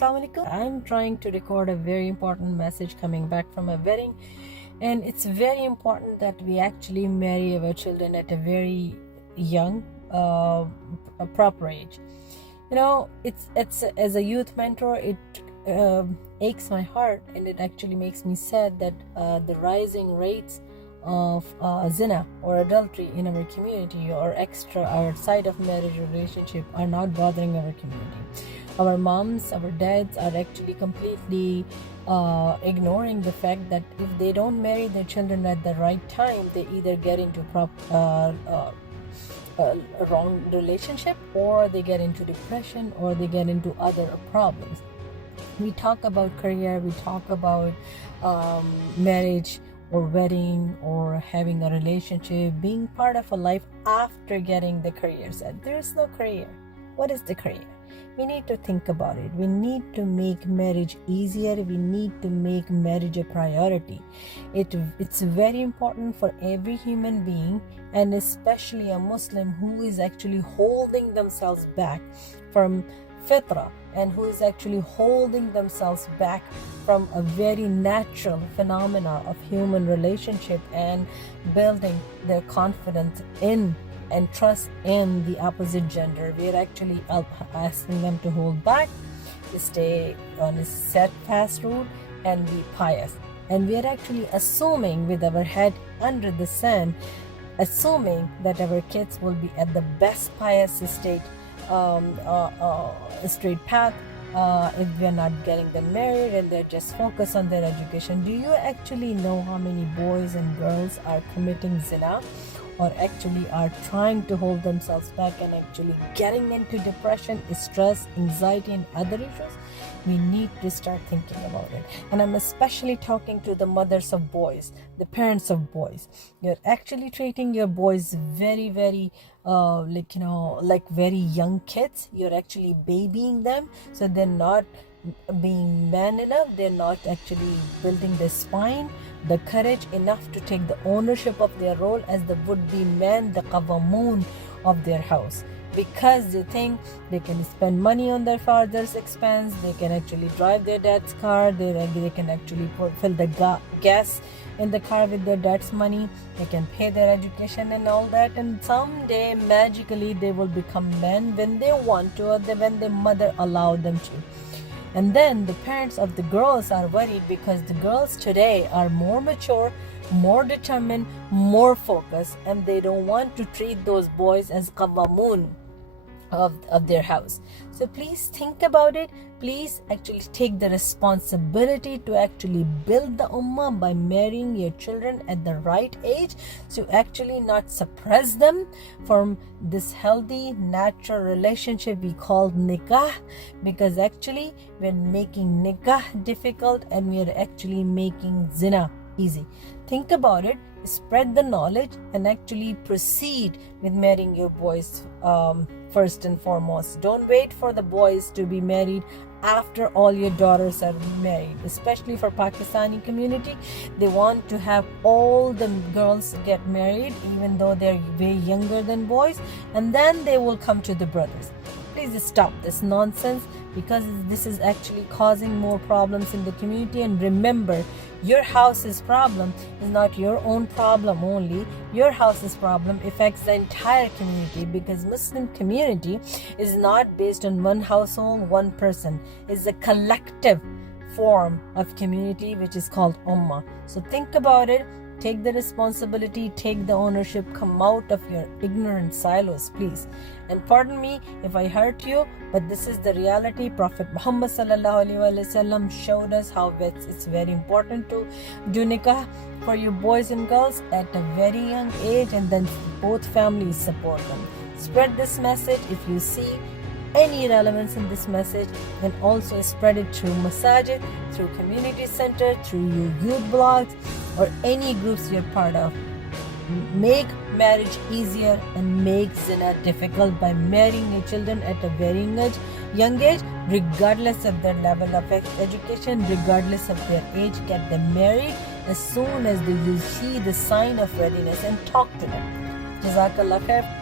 Assalamoalaikum. I'm trying to record a very important message coming back from a wedding, and it's very important that we actually marry our children at a very young, a proper age. You know, it's as a youth mentor, it aches my heart, and it actually makes me sad that the rising rates of zina or adultery in our community or extra outside of marriage relationship are not bothering our community. Our moms, our dads are actually completely ignoring the fact that if they don't marry their children at the right time, they either get into a wrong relationship, or they get into depression, or they get into other problems. We talk about career, we talk about marriage or wedding or having a relationship, being part of a life after getting the career set. There is no career. What is the career? We need to think about it. We need to make marriage easier. We need to make marriage a priority. It's very important for every human being, and especially a Muslim who is actually holding themselves back from fitra, and who is actually holding themselves back from a very natural phenomena of human relationship and building their confidence in and trust in the opposite gender. We are actually asking them to hold back, to stay on a set fast route, and be pious. And we are actually assuming with our head under the sand, assuming that our kids will be at the best pious state, straight path, if we are not getting them married and they're just focused on their education. Do you actually know how many boys and girls are committing zina, or actually are trying to hold themselves back and actually getting into depression, stress, anxiety, and other issues? We need to start thinking about it. And I'm especially talking to the mothers of boys, the parents of boys. You're actually treating your boys very, very like very young kids. You're actually babying them, so they're not being man enough. They're not actually building their spine, the courage enough to take the ownership of their role as the would-be man, the qawwamoon of their house, because they think they can spend money on their father's expense. They can actually drive their dad's car. They can actually fill the gas in the car with their dad's money. They can pay their education and all that, and someday magically they will become men when they want to, or when their mother allowed them to. And then the parents of the girls are worried because the girls today are more mature, more determined, more focused, and they don't want to treat those boys as qawwamoon of their house. So please think about it. Please actually take the responsibility to actually build the ummah by marrying your children at the right age, to actually not suppress them from this healthy natural relationship we call nikah, because actually we're making nikah difficult and we're actually making zina easy. Think about it. Spread the knowledge and actually proceed with marrying your boys first and foremost. Don't wait for the boys to be married after all your daughters are married. Especially for Pakistani community, they want to have all the girls get married even though they're way younger than boys, and then they will come to the brothers. Please stop this nonsense, because this is actually causing more problems in the community. And remember, your house's problem is not your own problem only. Your house's problem affects the entire community, because Muslim community is not based on one household, one person. It's a collective form of community which is called ummah. So think about it. Take the responsibility, take the ownership, come out of your ignorant silos, please. And pardon me if I hurt you, but this is the reality. Prophet Muhammad ﷺ showed us how it's very important to do nikah for your boys and girls at a very young age, and then both families support them. Spread this message if you see any relevance in this message, and also spread it through masajid, through community center, through your youth blogs, or any groups you're part of. Make marriage easier and make zina difficult by marrying your children at a very young age, regardless of their level of education, regardless of their age. Get them married as soon as you see the sign of readiness, and talk to them. Jazakallah khair.